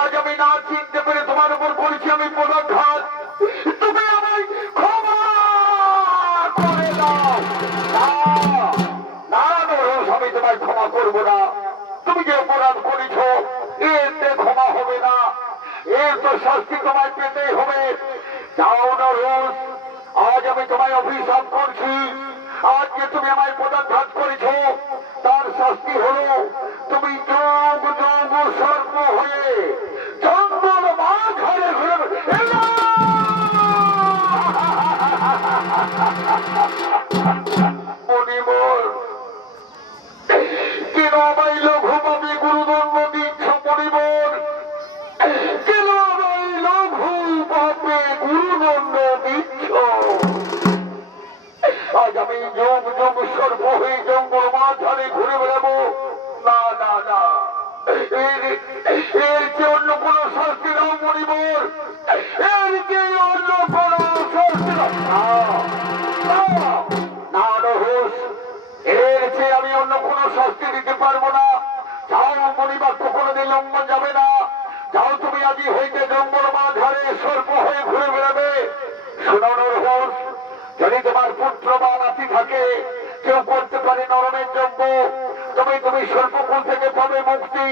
আজ আমি না চিনতে পেরে তোমার উপর করেছি আমি পদাঘাত, তুমি আমায় ক্ষমা করে দাও। না না নরস, আমি তোমায় ক্ষমা করবো না। তুমি যে অপরাধ করেছ এতে ক্ষমা হবে না, এর তো শাস্তি তোমায় পেতেই হবে। যাও নরস, আজ আমি তোমায় অভিশাপ করছি। আজ যে তুমি আমায় পদাঘাত করেছ তার শাস্তি হলো তুমি যোগ যোগ সর্প হয়ে জঙ্গল মাঝারে ঘুরে মণিবর। কেন আমায় লঘু পাবে গুরুদণ্ড দিচ্ছ মণিবর? কেন আমায় লঘু পাবে গুরুদণ্ড দিচ্ছ? আজ আমি যোগ যোগ সর্ব হয়ে জঙ্গল মাঝারে ঘুরে বেড়াবো? না না না, এর যে অন্য কোন শাস্তি দাও মণিবর, এর যে অন্য কোন শাস্তি না রহস, এর চেয়ে আমি অন্য কোন শাস্তি দিতে পারবো না। যাও মণিবার তো কোনোদিন লঙ্ঘন যাবে না। যাও তুমি আজই হইতে জঙ্গল মাঝারে সর্প হয়ে ঘুরে বেড়াবে। শোনানো রহস, যদি তোমার পুত্র বা নাতি থাকে কেউ করতে পারে নরমের যজ্ঞ, তুমি সর্পকুল থেকে পাবে মুক্তি।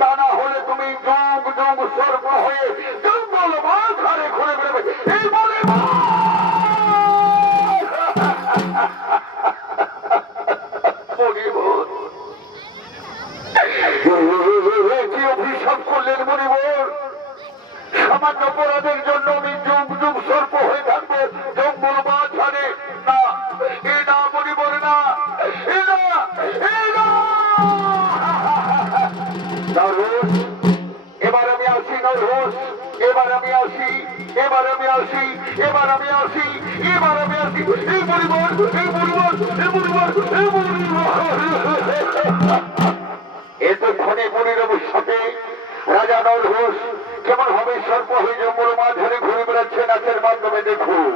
তা না হলে তুমি যুগ যুগ সর্প হয়ে জঙ্গল মাঝারে ঘুরে বেড়াবে। এই বলে কি অভিশাপ করলেন মণিবর? সামান্য অপরাধের জন্য আমি যুগ যুগ সর্প হয়ে থাকবো জঙ্গল মাঝারে? না, এ না মণিবর, না, এ না, এ না। নরহস, এবার আমি আসি নরহস, এবার আমি আসি, এবার আমি আসি, এবার আমি আসি, এবার আমি আসি। এই মণিবর, এই মণিবর, এই মণিবর, এই মণিবর। এতক্ষণে মনিরবের সাথে রাজা নরহস কেমন ভাবে সর্প হয়ে জঙ্গল মাঝারে ঘুরে বেড়াচ্ছে নাচের মাধ্যমে দেখুন।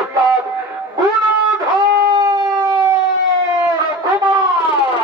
ওস্তাদ গুণধর কুমার।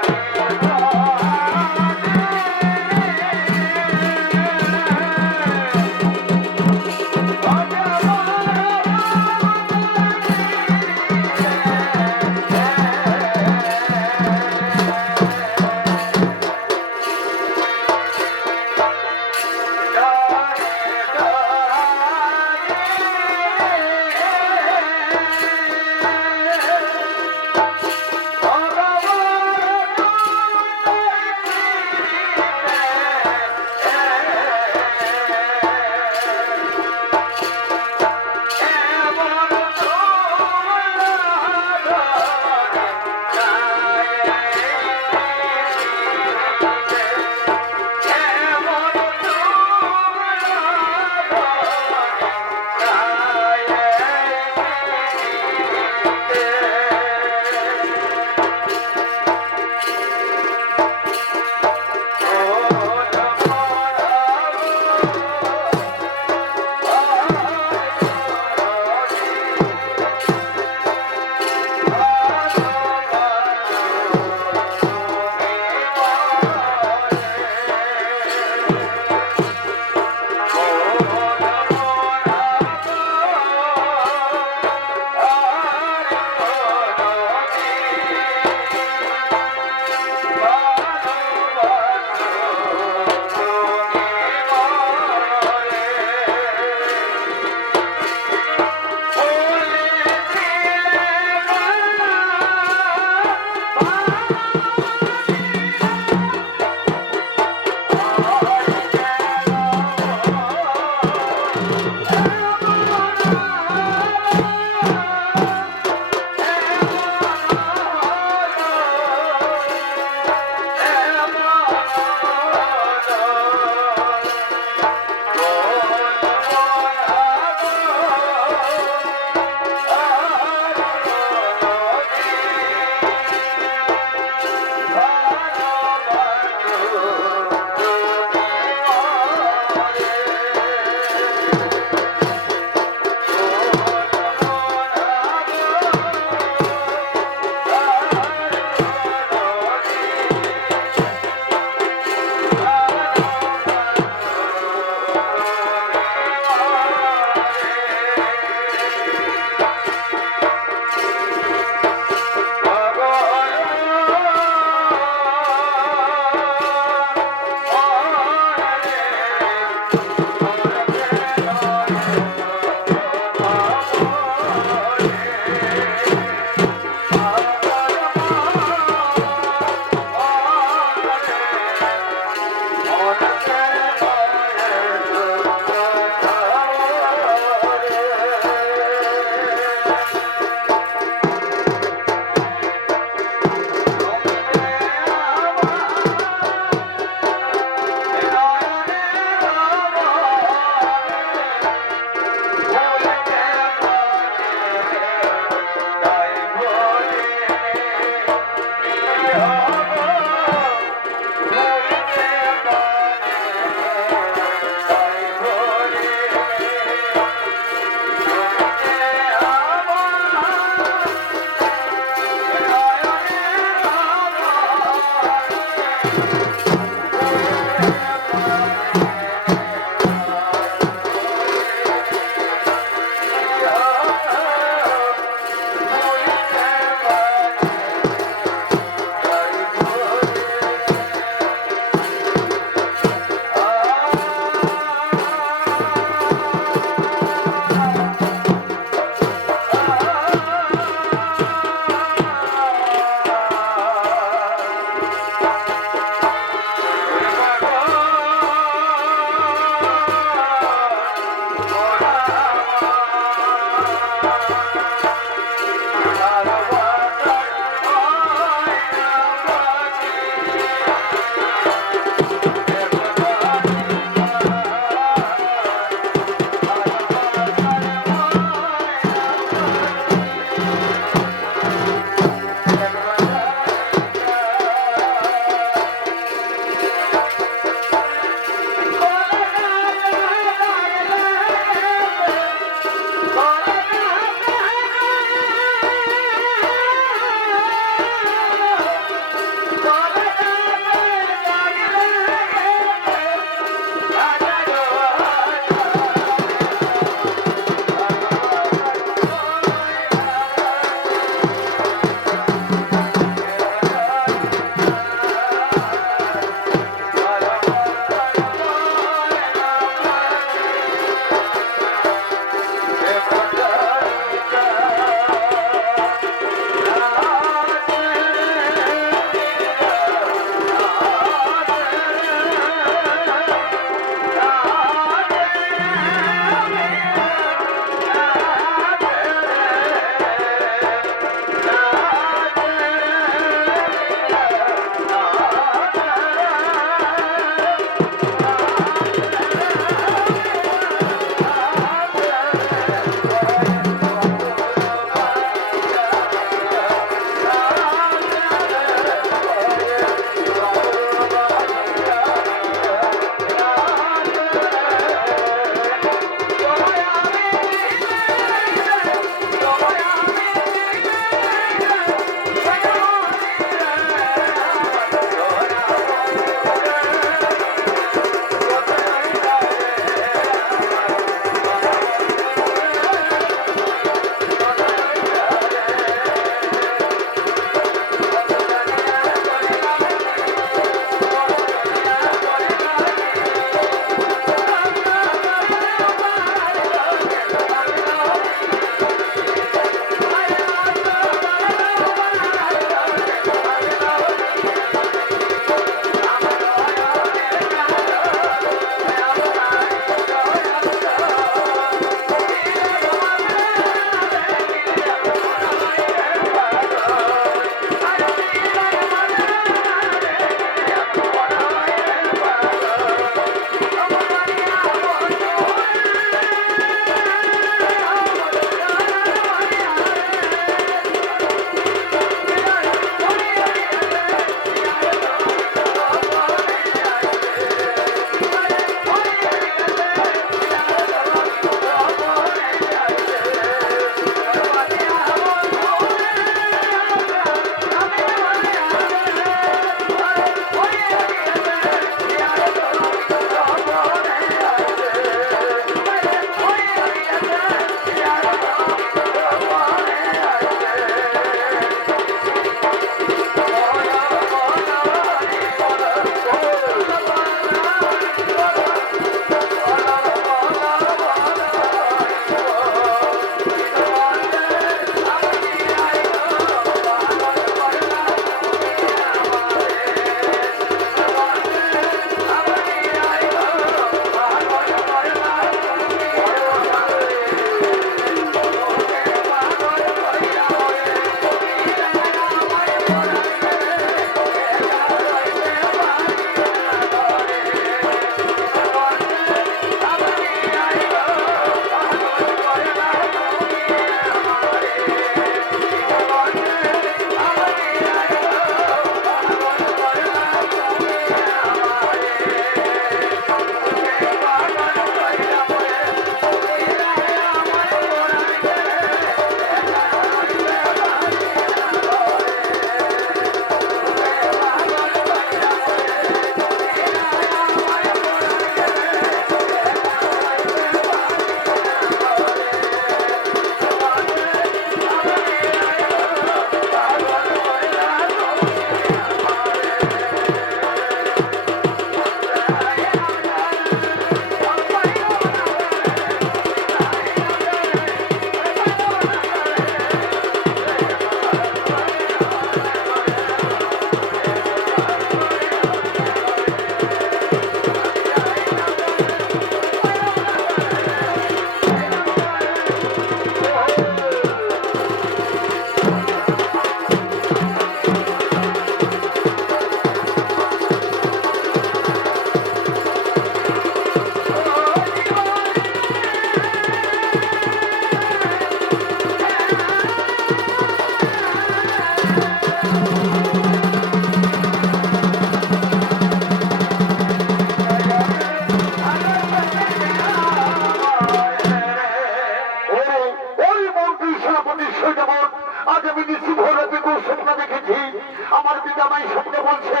আমার পিতা আমায় স্বপ্নে বলছে,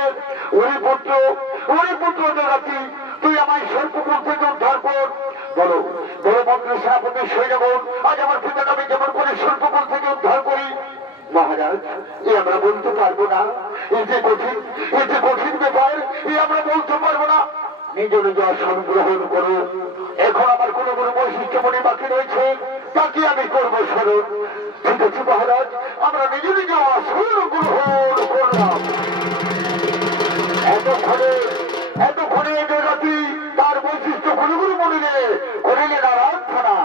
ওরে পুত্র জগতি, তুই আমায় সর্পকুল থেকে উদ্ধার কর। বলো বলো মন্ত্রী সেনাপতি সৈন্যগণ, আজ আমার পিতাকে আমি যেমন করে সর্পকুল থেকে উদ্ধার করি। মহারাজ, এ আমরা বলতে পারবো না, এই যে কঠিন ব্যাপার, এ আমরা বলতে পারবো না। নিজ নিজ আসন গ্রহণ করো। এখন আমার কোন কোনো বৈশিষ্ট্য মনে বাকি রয়েছে, তাকে আমি করবো স্মরণ। ঠিক আছে মহারাজ, আমরা নিজ নিজ আসন গ্রহণ করলাম। এতক্ষণে জগতি তার বৈশিষ্ট্য গুরুগুরু মনিলে করিলেন আরাধনা।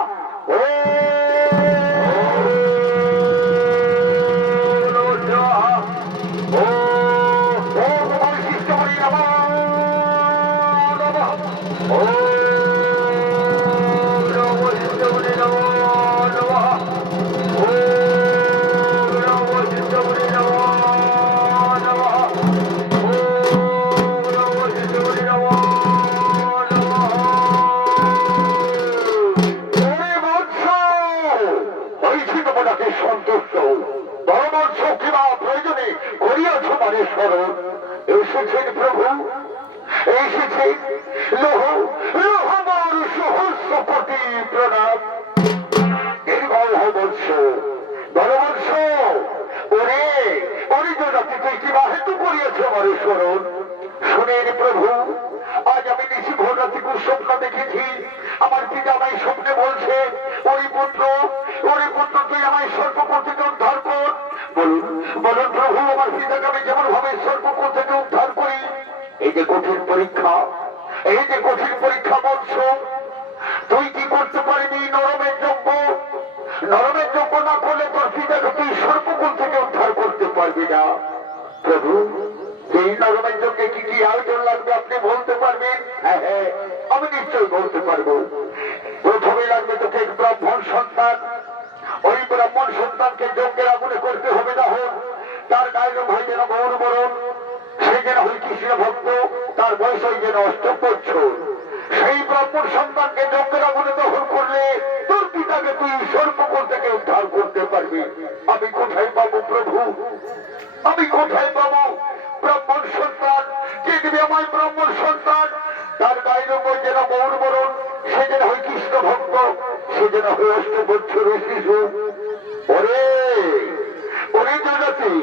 বৈশিষ্ট্য মনি সন্তুষ্ট পরমর্শ কিংবা প্রয়োজনে করিয়াছ মানে স্মরণ। এসেছেন প্রভু, এসেছেন লোহমার সহস্র কোটি প্রণাম। দীর্ঘবর্ষ বর্ষ ওরে জগতে তুই কিবা হেতু করিয়াছ আমার স্মরণ। শুনেন প্রভু, আজ আমি নিশি ভোররাত্রিকুর স্বপ্ন দেখেছি। আমার পিতা আমায় স্বপ্নে বলছে, ওরে পুত্র তুই আমায় সর্পকুল থেকে উদ্ধার কর। বলুন প্রভু, আমার পিতাকে আমি যেমন ভাবে সর্পকুল থেকে উদ্ধার করি। এই যে কঠিন পরীক্ষা বলছ, তুই কি করতে পারবি? নরমের যোগ্য না করলে তোর পিতাকে তুই সর্পকুল থেকে উদ্ধার করতে পারবি না। প্রভু, এই নরমের যোগ্যে কি কি আয়োজন লাগবে আপনি বলতে পারবেন? হ্যাঁ, আমি নিশ্চয়ই বলতে পারবো। প্রথমে লাগবে তোকে এক ব্রাহ্মণ সন্তান। ওই ব্রাহ্মণ সন্তানকে যজ্ঞের আগুনে করতে হবে দহন। তার গায়ের ভাই যেন গৌরবরণ, সে যেন হয় কৃষ্ণ ভক্ত, তার বয়স হয় যেন 8 বছর। সেই ব্রাহ্মণ সন্তানকে যজ্ঞের আগুনে দহন করলে তোর পিতাকে তুই সর্পকুল থেকে উদ্ধার করতে পারবি। আমি কোথায় পাবো প্রভু? ব্রাহ্মণ সন্তান? কে দেবে আমায় ব্রাহ্মণ সন্তান? তার গায়ের বই যেন গৌরবরণ, সে যেন হয় কৃষ্ণ ভক্ত, সে যেন হয় 8 বছরের শিশু। ওরে জগতি,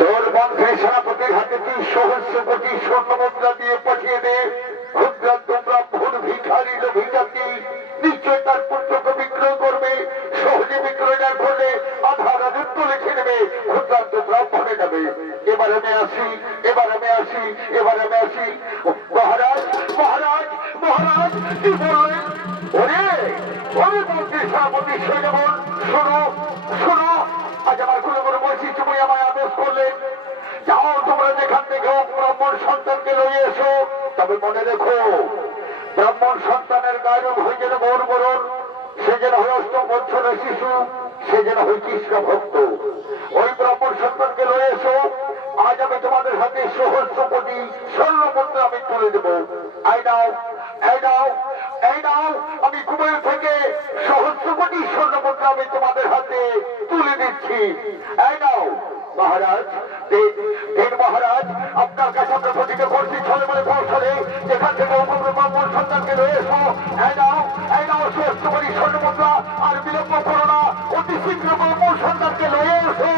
তোর মন্ত্রী সেনাপতির হাতে তুই সহস্র কোটি স্বর্ণ মুদ্রা দিয়ে পাঠিয়ে দে। ক্ষুদ্রান্ত ব্রাহ্মণ ভিখারি লোভিজাতি নিশ্চয় তার পুত্রকে বিক্রয় করবে। সহজে বিক্রয় না করলে আধা রাজত্ব লিখে নেবে, ক্ষুদ্রান্ত ব্রাহ্মণে যাবে। এবার আমি আসি। মহারাজ কি বললেন? ওরে মন্ত্রী সেনাপতি সৈন্যগণ, শোনো, আজ আমার কোনো বৈশিষ্ট্য বই আমায় আদেশ করলেন, যাও তোমরা যেখান থেকে ব্রাহ্মণ সন্তানকে লইয়ে এসো। তবে মনে রেখো, ব্রাহ্মণ সন্তানের গায়ের হয়ে যেন গৌরবরণ, সে যেন হয় 8 বছরের শিশু, সে যেন হয় কৃষ্ণ ভক্ত। ওই ব্রাহ্মণ সন্তানকে লইয়ে এসো। আজ আমি তোমাদের হাতে সহস্র কোটি স্বর্ণ মুদ্রা আমি তুলে দেবো। এই নাও, আমি কুবের থেকে সহস্র কোটি স্বর্ণ মুদ্রা আমি তোমাদের হাতে তুলে দিচ্ছি। এই নাও মহারাজ, দিন মহারাজ, আপনার কাছে আমরা প্রতিজ্ঞা করছি, ছলে বলে কৌশলে যেখান থেকে ব্রাহ্মণ সন্তানকে রয়েছে। এই নাও সহস্র কোটি স্বর্ণ মুদ্রা। আর বিলম্ব করো না, অতি শীঘ্র ব্রাহ্মণ সন্তানকে লয়ে এসো।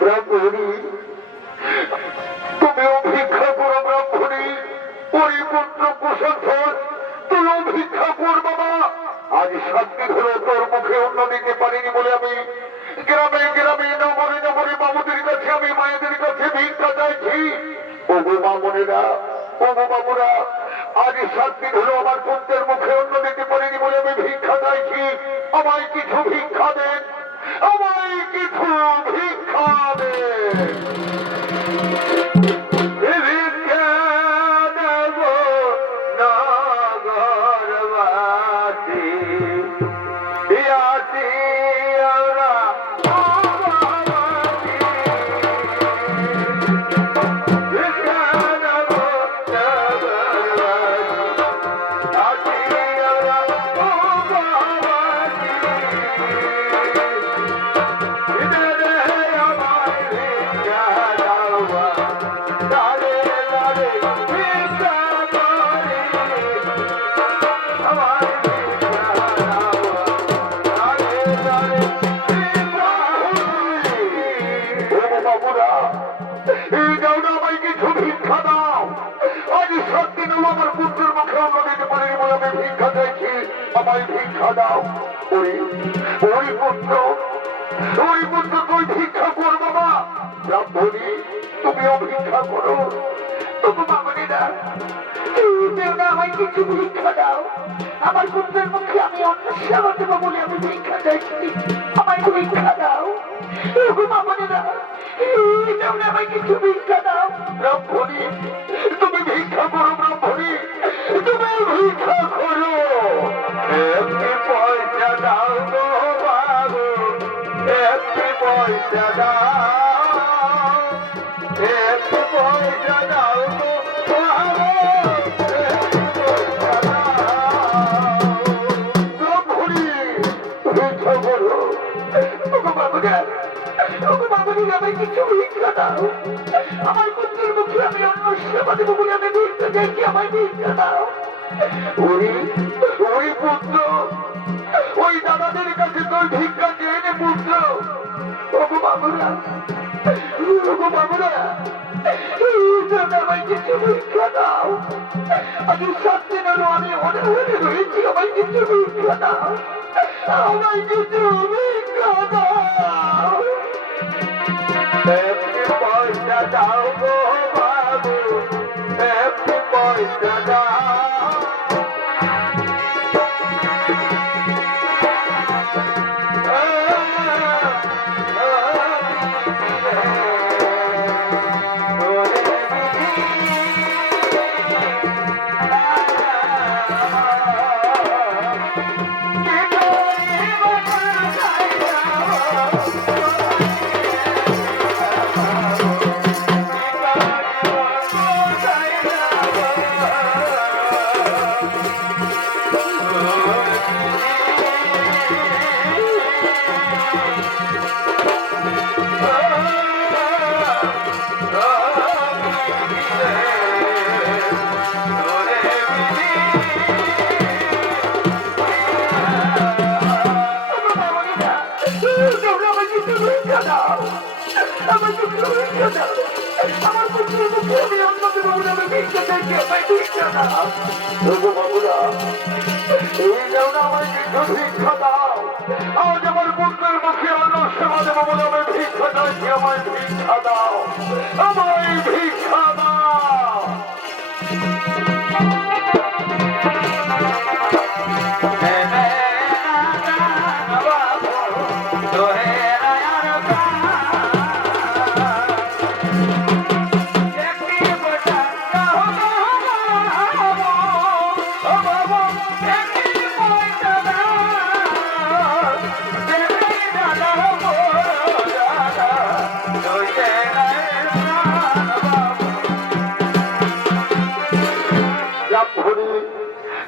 ব্রাহ্মণী, তুমিও ভিক্ষা করো। ব্রাহ্মণী, ওই পুত্র কুশল, তুমিও ভিক্ষা কর বাবা। আজ 7 দিন হলো তোর মুখে অন্ন দিতে পারিনি বলে আমি গ্রামে নগরে বাবুদের কাছে আমি মায়েদের ছেলেরা, ও বাবুরা, আজ 7 দিন হলো আমার পুত্রের মুখে অন্ন দিতে পারিনি বলে আমি ভিক্ষা চাইছি। আমায় কিছু ভিক্ষা দেন, আমায় কিছু ভিক্ষা দেন। ভিক্ষা দেব নগরবাসী, আসি আমরা ভিক্ষা দাও। ওই পুত্র তুই ভিক্ষা কর বাবা। ব্রাহ্মণী তুমিও ভিক্ষা করো। তবু বামনীরা আমায় কিছু ভিক্ষা দাও। আমার পুত্রের মুখে আমি অন্য সেবা দেবো বলে আমি ভিক্ষা চাইছি। আমায় ভিক্ষা দাও বামনীরা, আমায় কিছু ভিক্ষা দাও। ব্রাহ্মণী তুমি ভিক্ষা করো, ব্রাহ্মণী তুমি ভিক্ষা করো। একটি পয়সা দাও গো বাবু, একটি পয়সা দাও, একটি পয়সা দাও গো বাবু, একটি পয়সা দাও। ব্রাহ্মণী ভিক্ষা করো। আমায় কিছু ভিক্ষা দাও। আমার পুত্রের মুখে আমি অন্য সেবা দেবো বলে আমি ভিক্ষা চাইছি। আমায় ভিক্ষা দাও। ওই পুত্র ওই দাদাদের কাছে তোর ভিক্ষা চেয়ে নে পুত্র। ওগো বাবুরা, আমায় কিছু ভিক্ষা দাও। আমি 7 দিন হলো আমি অনাহারে রয়েছি। আমায় কিছু ভিক্ষা দাও, আমায় কিছু ভিক্ষা দাও। একটি পয়সা দাও গো বাবু, একটি পয়সা দাও। আমার পুত্রের মুখে আমি অন্য দেবো বলে আমি ভিক্ষা চাইছি। আমায় ভিক্ষা দাও। বাবুরা, এই যাও না, আমায় কিছু ভিক্ষা দাও। আজ আমার পুত্রের মুখে অন্য সেবা দেবো বলে আমি ভিক্ষা চাইছি। আমায় ভিক্ষা দাও, আমায় ভিক্ষা দাও।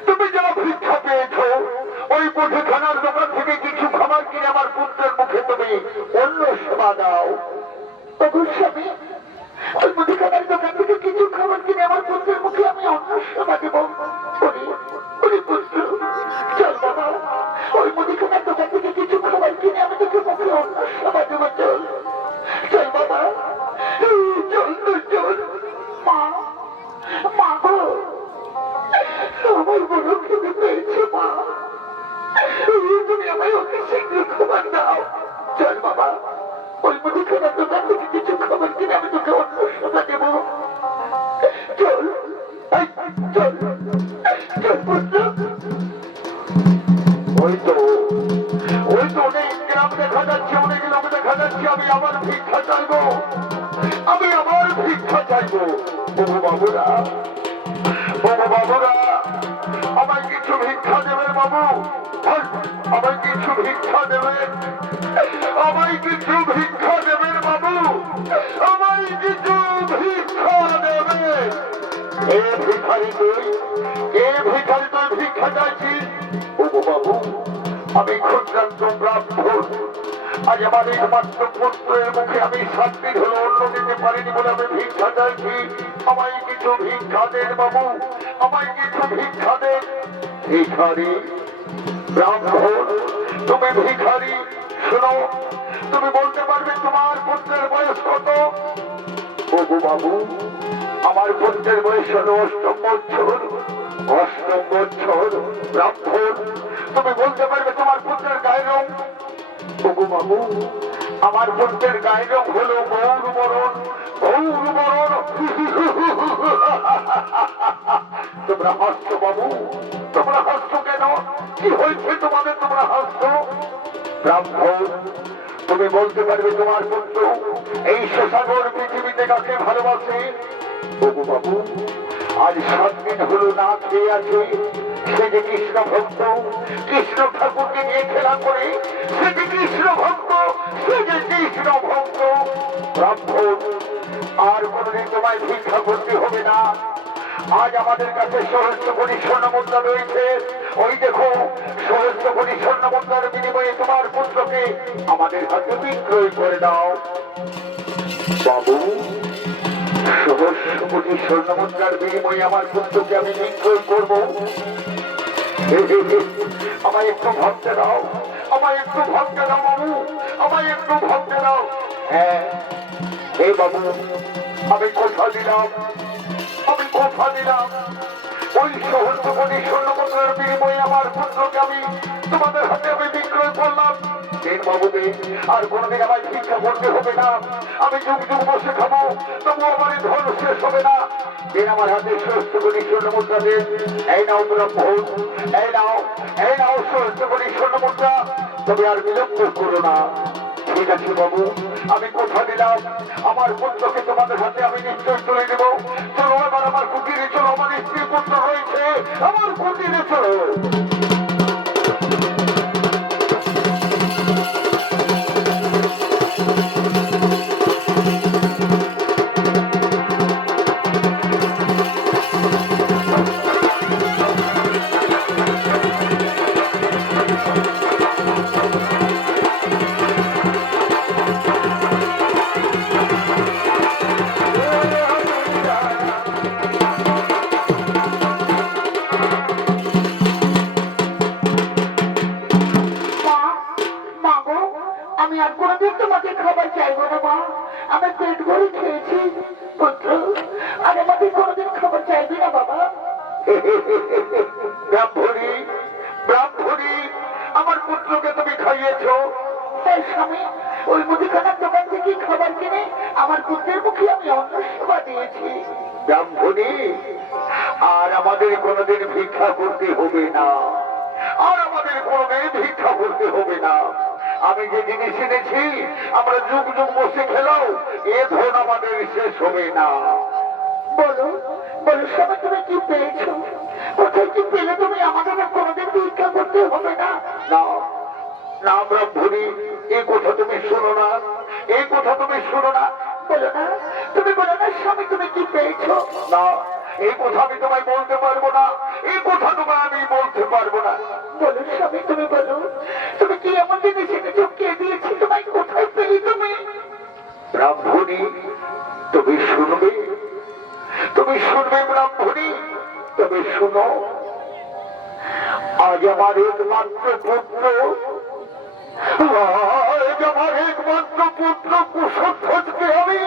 তুমি যা ভিক্ষা পেয়েছ ওই মুঠিখানার দোকান থেকে কিছু খাবার কিনে আমার পুত্রের মুখে তুমি অন্য সেবা দাও। অবশ্যই ওই মুঠিখানার দোকান থেকে কিছু খাবার কিনে আমার পুত্রের মুখে আমি অন্য সেবা দেব। পুত্র চল বাবা, ওই মুঠিখানার দোকান থেকে কিছু খাবার কিনে আমি তোকে মুখে অন্য সেবা দেব। চল চল বাবা, চল চল। মা মা গো, আমার বড় খিদে পেয়েছে মা, তুমি আমায় অতি শীঘ্র খাবার দাও। চল বাবা, ওই মুঠিখানার দোকান থেকে কিছু খাবার কিনে আমি তোকে অন্য সেবা দেব। চল চাইবো। বহু বাবুরা, বহু বাবুরা, আমায় কিছু ভিক্ষা দেবেন বাবু, আমায় কিছু ভিক্ষা দেবেন, আমায় কিছু ভিক্ষা দেবেন বাবু, আমায় কিছু ভিক্ষা দেবেন। এ ভিখারি তুই, এ ভিখারি তুই ভিক্ষা চাইছিস? বহু বাবু, আমি ক্ষুদ্রান্ত ব্রাহ্মণ, আজ আমার একমাত্র পুত্রের মুখে আমি 7 দিন হলো অন্ন দিতে পারিনি বলে আমি ভিক্ষা চাইছি। আমায় কিছু ভিক্ষা দেন বাবু, আমায় কিছু ভিক্ষা দেন। ভিখারি, ব্রাহ্মণ, তুমি ভিখারি, শোনো, তুমি বলতে পারবে তোমার পুত্রের বয়স কত? বহু বাবু, আমার পুত্রের বয়স হলো 8ম বছর। 8ম বছর। ব্রাহ্মণ, তুমি বলতে পারবে তোমার পুত্রের গায়ের রং? বহু বাবু, আমার পুত্রের গায়ের রং হলো গৌর বরণ। গৌর বরণ। তোমরা হাসছো বাবু, তোমরা হাসছো কেন? কি হয়েছে তোমাদের, তোমরা হাসছো? ব্রাহ্মণ, তুমি বলতে পারবে তোমার পুত্র এই শশাগর পৃথিবীতে কাকে ভালোবাসে? বহু বাবু, আজ 7 দিন হলো না খেয়ে আছে। সে যে কৃষ্ণ ভক্ত, কৃষ্ণ ঠাকুরকে নিয়ে খেলা করে, সে যে কৃষ্ণ ভক্ত, সে যে কৃষ্ণ ভক্ত। ব্রাহ্মণ, আর কোনদিন তোমায় ভিক্ষা করতে হবে না। আজ আমাদের কাছে সহস্র কোটি স্বর্ণ মুদ্রা রয়েছে। ওই দেখো, সহস্র কোটি স্বর্ণ মুদ্রার বিনিময়ে তোমার পুত্রকে আমাদের হাতে বিক্রয় করে দাও। বাবু, সহস্র কোটি স্বর্ণ মুদ্রার বিনিময়ে আমার পুত্রকে আমি বিক্রয় করবো? আমায় একটু ভাবতে দাও, আমায় একটু ভাবতে দাও বাবু, আমায় একটু ভাবতে দাও। হ্যাঁ, হে বাবু, আমি কথা দিলাম, আমি কথা দিলাম, ওই সহস্র কোটি স্বর্ণ মুদ্রার বিনিময়ে আমার পুত্রকে আমি তোমাদের হাতে আমি বিক্রয় করলাম। দিন বাবুকে আর কোনদিন আমায় ভিক্ষা করতে হবে না। আমি যুগ যুগ বসে খাবো, তবু আমার ধন শেষ হবে না। দিন আমার হাতে সহস্র কোটি স্বর্ণ মুদ্রা দেন। এই নাও ব্রাহ্মণ, এই নাও, এই নাও সহস্র কোটি স্বর্ণ মুদ্রা। তবে আর বিলম্ব করো না। ঠিক আছে বাবু, আমি কথা দিলাম, আমার পুত্রকে তোমাদের হাতে আমি নিশ্চয় তুলে দেব। চলো এবার আমার কুটিরে চলো, আমার স্ত্রী পুত্র রয়েছে, আমার কুটিরে চলো। ব্রাহ্মণী, ব্রাহ্মণী, আমার পুত্রকে তুমি খাইয়েছ? স্বামী, ওই মুদিখানার দোকান থেকে খাবার কিনে আমার পুত্রের মুখে আমি অন্ন সেবা দিয়েছি। ব্রাহ্মণী, আর আমাদের কোনোদিন ভিক্ষা করতে হবে না, আর আমাদের কোনোদিন ভিক্ষা করতে হবে না। আমি যে জিনিস এনেছি আমরা যুগ যুগ বসে খেলাও, এ ধন আমাদের শেষ হবে না। বলো, বলো স্বামী, তুমি কি পেয়েছো? কোথায় কি পেলে তুমি আমাদের কোনোদিন ভিক্ষা করতে হবে না? না না ব্রাহ্মণী, এই কথা তুমি শোনো না, এই কথা তুমি শোনো না। বলো না, তুমি বলো না স্বামী, তুমি কি পেয়েছো? না, এই কথা আমি তোমায় বলতে পারবো না, এই কথা তোমায় আমি বলতে পারবো না। বলো স্বামী, তুমি বলো, তুমি কি এমন জিনিস এনেছো? কে দিয়েছি তোমায়? কোথায় পেলি তুমি? ব্রাহ্মণী, তুমি শুনবে, তুমি শুনবে ব্রাহ্মণী, তবে শুনো। আজ আমার একমাত্র পুত্র, আজ আমার একমাত্র পুত্র কুশধ্বজকে আমি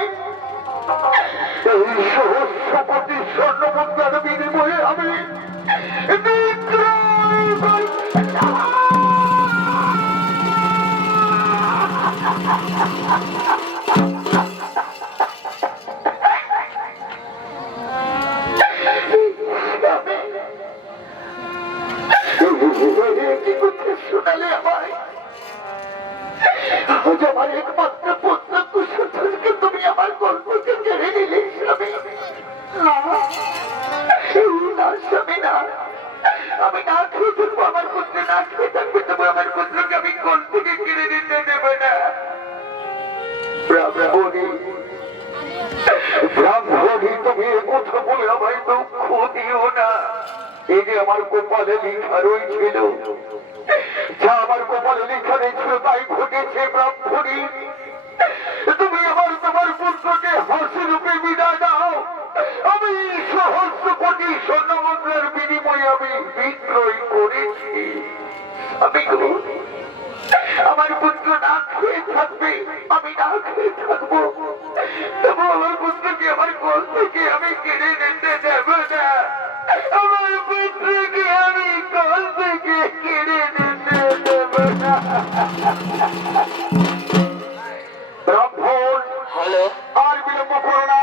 এই সহস্র কোটি স্বর্ণ মুদ্রার বিনিময়ে আমি বিক্রয় করি। কি করতে শোনালে আমায়? আজ আমার একমাত্র পুত্র কুশধ্বজকে তুমি আমার গল্পকে কেড়ে নিলে স্বামী। না না স্বামী না, আমি না খেয়ে থাকবো, আমার পুত্র না খেয়ে থাকবে, তবু আমার পুত্রকে আমি কোল থেকে কিনে নিতে দেব না। ব্রাহ্মণী ব্রাহ্মণী, তুমি এ কথা বলে আমায় দুঃখ দিও না। এই যে আমার কপালে লেখা রয়েছিল, যা আমার কপালে লেখা রয়েছিল তাই ঘটেছে। ব্রাহ্মণী, তুমি আমার তোমার পুত্রকে হাসি রূপে বিদায় দাও। আমি সহস্র কোটি স্বর্ণমুদ্রার বিনিময়ে আমি বিক্রয় করেছি। আমি আমার পুত্র না খেয়ে থাকবে, আমি না খেয়ে থাকবো, তবু আমার পুত্রকে আমার কোল থেকে আমি কিনে নিতে দেব না। আমার পুত্রকে আমি কোল থেকে কিনে নিতে দেব না। ব্রাহ্মণ, হ্যালো, আর বিলম্ব করো না,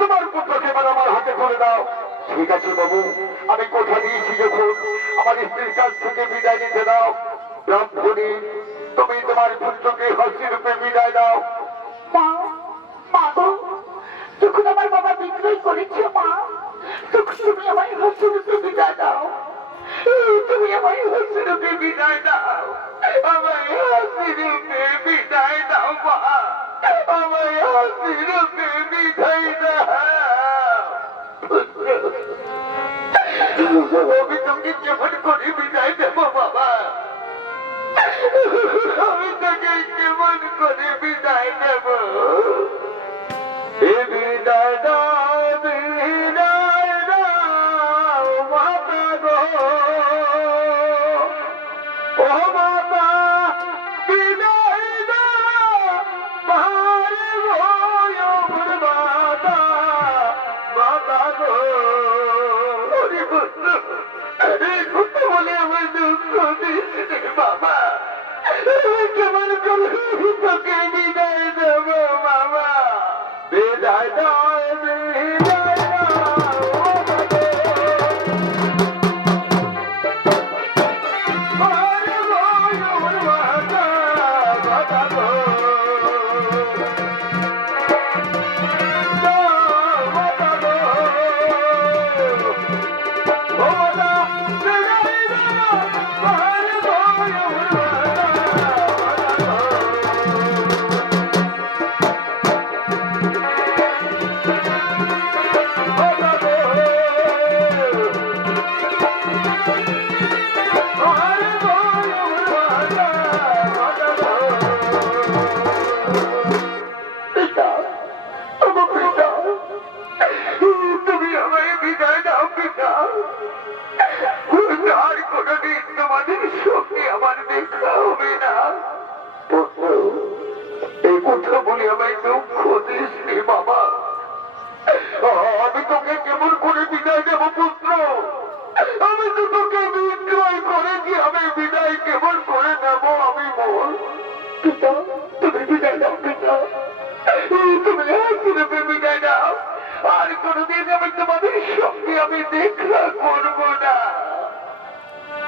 তোমার পুত্রকে এবার আমার হাতে করে দাও। ঠিক আছে বাবু, আমি কথা দিয়েছি যখন, আমার স্ত্রীর কাছ থেকে বিদায় নিতে দাও। ব্রাহ্মণী, তুমি তোমার পুত্রকে হাসি রূপে বিদায় দাও। মা, মা গো, যখন আমার বাবা বিক্রয় করেছে মা, তখন তুমি আমায় হাসি রূপে বিদায় দাও। তুমি আমায় হাসি রূপে বিদায় দাও, আমায় হাসি রূপে বিদায় দাও মা, আমায় হাসি রূপে বিদায় দাও। আমি তোকে কেমন করে বিদায় দেব বাবা, আমি তোকে কেমন করে বিদায় দেব? এ বিদায় দাও, বিদায় দাও মাতা গো, ও মাতা বিদায় দাও, মারে গো মাতা, মাতা গো। বলে আমার দুঃখ দিচ্ছে বাবা, কেমন করে তোকে বিদায় দেব বাবা? বিদায় দাও, বিদায় আমি তোকে কেমন করে বিদায় দেব পুত্র? আমি তো তোকে বিক্রয় করেছি, আমি বিদায় কেমন করে নেব? আমি বল পিতা, তুমি বিদায় দাও পিতা, তুমি হাসিরূপে বিদায় দাও। আর কোনদিন আমি তোমাদের সঙ্গে আমি দেখা করবো না।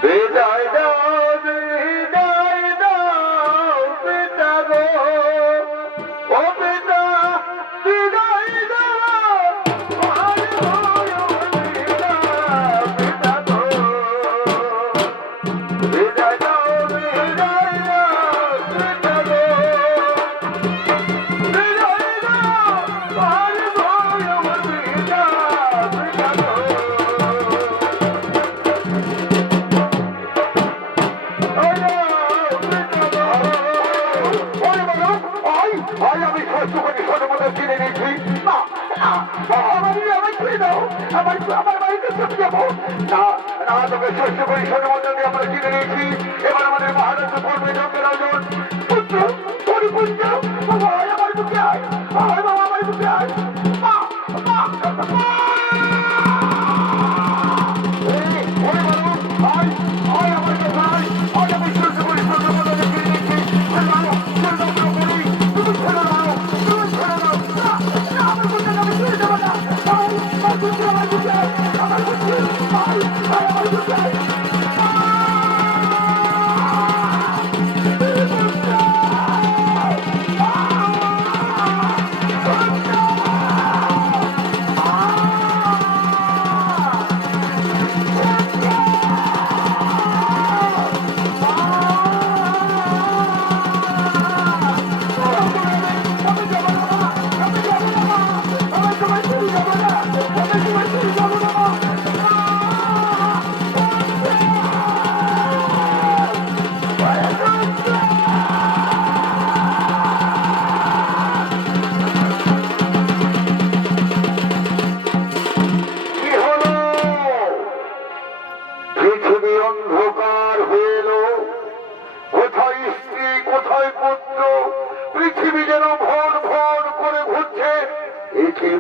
বিদায় দাও, বিদায় দাও পিতা গো, ও পিতা বিদায় দাও। আমার বাড়িতে চলে যাবো না, না তোকে শস্য পরিষদের মধ্যে দিয়ে আমরা কিনে নিয়েছি। এবার আমাদের মহারাষ্ট্র কর্মী লোকের ওজন পুত্র পরিপুত্র, আমার বুকে আয়, বাবা আমার বুকে আয়, মা মা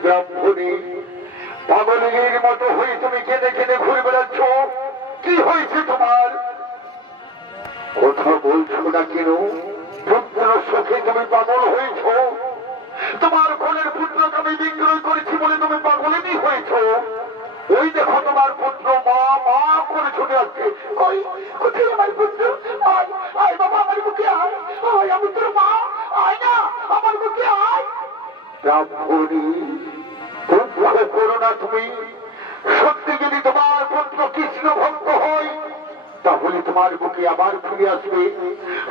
ব্রাহ্মণী পাগলের মতো হয়ে তুমি কেঁদে কেঁদে ঘুরে বেড়াচ্ছ। কি হয়েছে তোমার? কথা বলছো না কেন? পুত্র সুখে তুমি পাগল হয়েছ? তোমার কোলের পুত্রকে আমি বিক্রয় করেছি বলে তুমি পাগলেরই হয়েছ? ওই দেখো তোমার পুত্র মা মা করে ছুটে আসছে। কই কোথায় আমার পুত্র? আয় আয় বাবা, আমার বুকে আয়। আয় আমি তোর মা, আয় না আমার বুকে আয়। ব্রাহ্মণী, দুঃখ করো না তুমি। সত্যি যদি তোমার পুত্র কৃষ্ণ ভক্ত হয় তাহলে তোমার বুকে আবার ফিরে আসবে।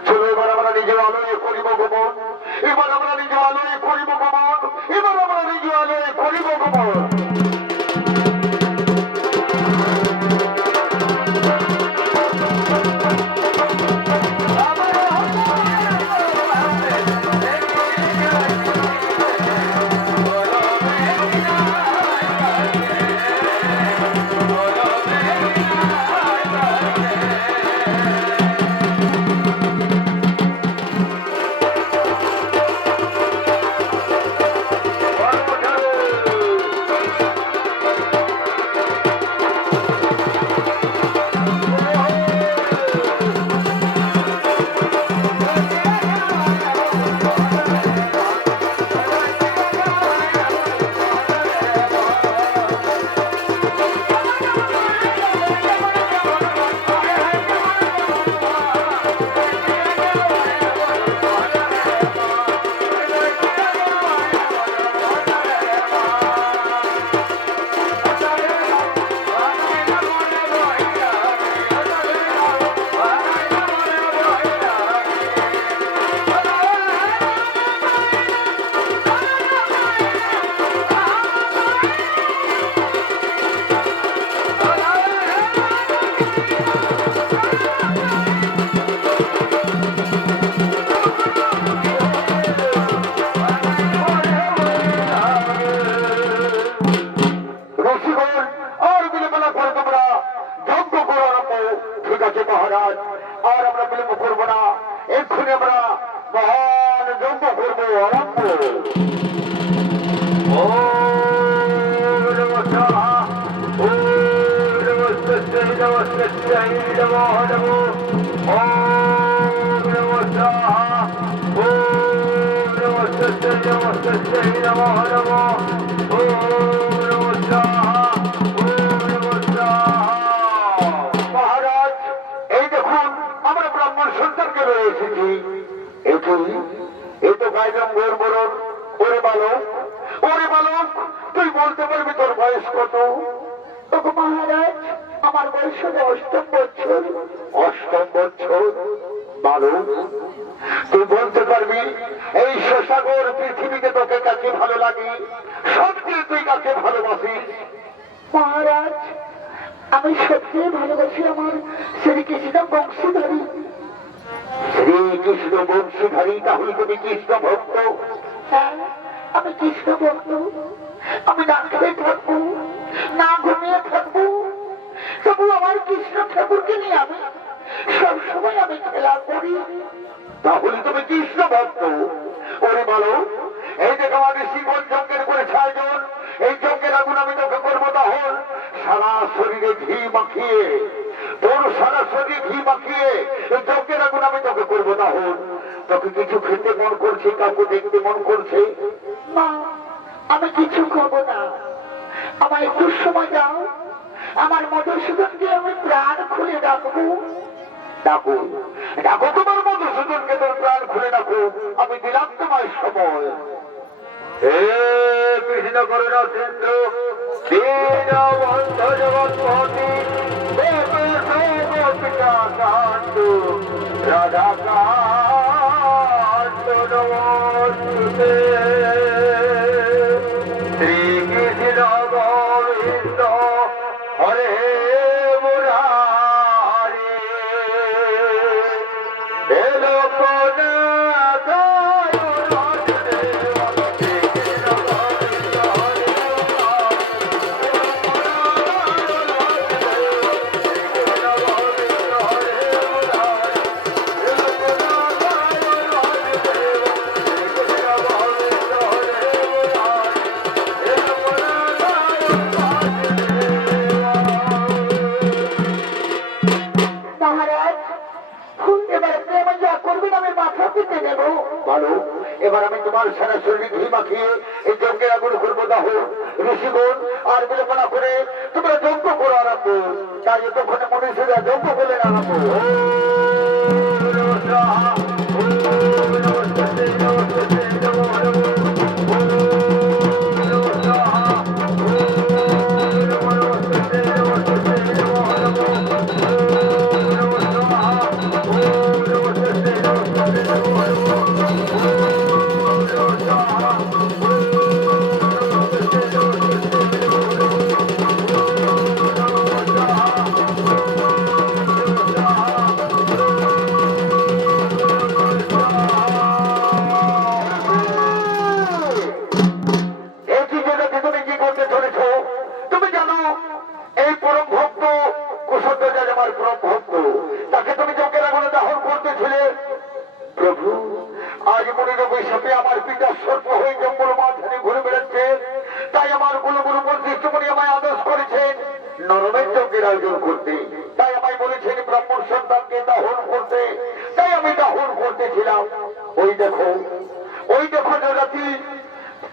চলো এবার আমরা নিজের আলোয় করিব গমন। এবার আমরা নিজের আলোয় করিব গমন। এবার আমরা নিজের আলোয় করিব গমন। তুই বলতে পারবি তোর বয়স কত? মহারাজ, আমার বয়স হলো 8ম বছর। 8ম বছর? বালক, তুই বলতে পারবি এই শশাগর পৃথিবীতে তোকে কাকে ভালো লাগে? সত্যি তুই কাকে ভালোবাসিস? মহারাজ, আমি সত্যি ভালোবাসি আমার শ্রীকৃষ্ণ বংশীধারী। শ্রীকৃষ্ণ বংশীধারী? তাহলে তুমি কৃষ্ণ ভক্ত? হ্যাঁ, আমি কৃষ্ণ ভক্ত। আমি না খেয়ে থাকবো, না ঘুমিয়ে থাকবো, তবু আমার কৃষ্ণ ঠাকুরকে নিয়ে আমি সবসময় আমি খেলা করি। তাহলে তুমি কৃষ্ণ ভক্ত? ওরে বলো, এই দেখো আমাদের শিবন যজ্ঞের করেছে আয়োজন। এই যজ্ঞের আগুন আমি তোকে করবো দহন। সারা শরীরে ঘি মাখিয়ে, তোর সারা শরীরে ঘি মাখিয়ে এই যজ্ঞের আগুন আমি তোকে করবো দহন। তোকে কিছু খেতে মন করছে, কাউকে দেখতে মন করছে? মা, আমি কিছু খাবো না, আমার একটু সময় দাও। আমার মধুসূদনকে আমি প্রাণ খুলে ডাকবো। ডাকো ডাকো তোমার মধুসূদনকে, তোর প্রাণ খুলে ডাকো। আমি দিলাম তোমার সময়। হে কৃষ্ণ করুণা সিন্ধু দীনবন্ধ জগৎপতি গোপিকা কান্ত রাধাকান্ত নমস্তুতে। শ্রীকৃষ্ণ গোবিন্দ হরে মুরারে ঋষিগণ আর বিলোপনা করে তোমরা যজ্ঞ করো আরম্ভ। তাই এতক্ষণে মনীষীরা যজ্ঞ করলেন আরম্ভ।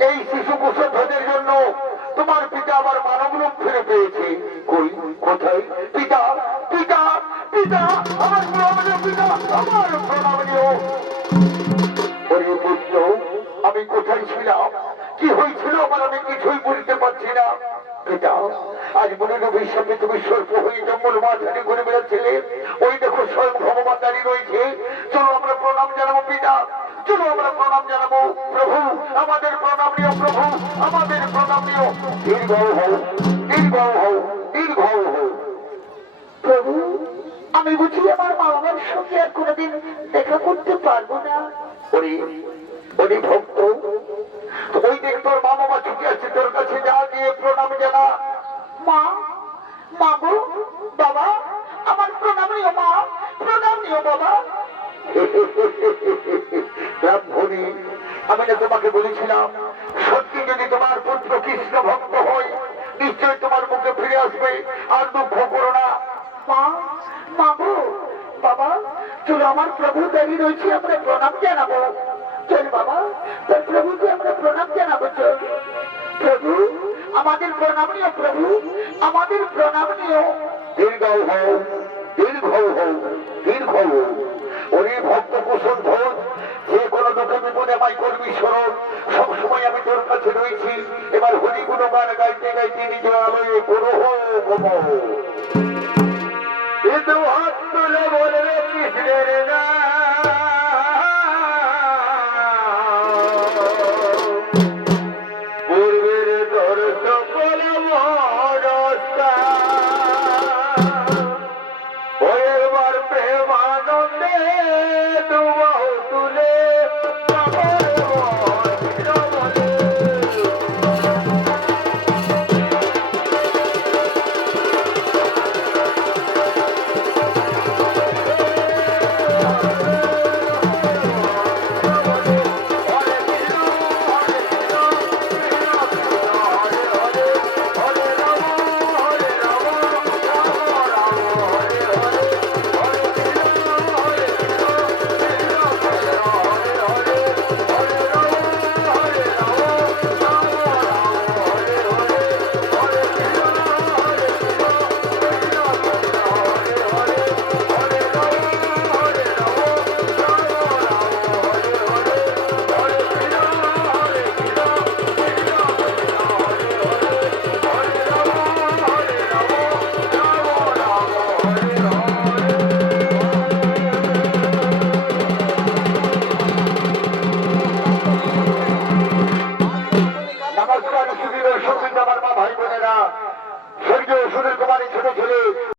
এই শিশু কুশধ্বজের জন্য তোমার পিতা আবার মানব রূপ ফিরে পেয়েছে। কোথায় পিতা? পিতা পিতা আমার প্রণামনীয় পিতা, আমার প্রণামনীয়। ওরে পুত্র, আমি কোথায় ছিলাম, কি হয়েছিল আমার, আমি কিছুই বুঝতে পারছি না। পিতা, আজ মনিরবির সামনে তুমি সর্প হয়ে জঙ্গল মাঝারি ঘুরে বেড়াচ্ছিলে, ওই দেখো স্বয়ং ভগবান দাঁড়িয়ে রয়েছে। চলো আমরা প্রণাম জানাবো পিতা, চলো আমরা প্রণাম জানাবো। প্রভু আমাদের প্রণাম নিও, প্রভু আমাদের প্রণাম নিও। দীর্ঘ হও, দীর্ঘ হও, দীর্ঘ হও। প্রভু, আমি বুঝি আমার মা বাবার সঙ্গে আর কোনোদিন দেখা করতে পারবো না। ওরে ওরে ভক্ত, ওই দেখ তোর মা বাবা ছুটে আসছে তোর কাছে, যা গিয়ে প্রণাম জানা। মা, মা গো, বাবা আমার প্রণাম নিও, মা প্রণাম নিও বাবা। ব্রাহ্মণী, আমি না তোমাকে বলেছিলাম, সত্যি যদি তোমার পুত্র কৃষ্ণ ভক্ত হয় নিশ্চয় তোমার মুখে ফিরে আসবে, আর দুঃখ করো না। মা, মা গো, বাবা চলো, আমার প্রভু দাঁড়িয়ে রয়েছে, আমরা প্রণাম জানাবো। চল বাবা, তোর প্রভুকে আমরা প্রণাম জানাবো। চল প্রভু, আমাদের প্রণাম নিও, প্রভু আমাদের প্রণাম নিও। দীর্ঘ হও, দীর্ঘ হও, দীর্ঘ হও। ওরে ভক্ত কুশল ধর, যে কোনো দুঃখে বিপদে আমায় করবি স্মরণ, সবসময় আমি তোর কাছে রয়েছি। এবার হরি গুণগান গাইতে গাইতে নিজ আলোয় করো গম। হাত তুলে বলবে কৃষ্ণের নাম।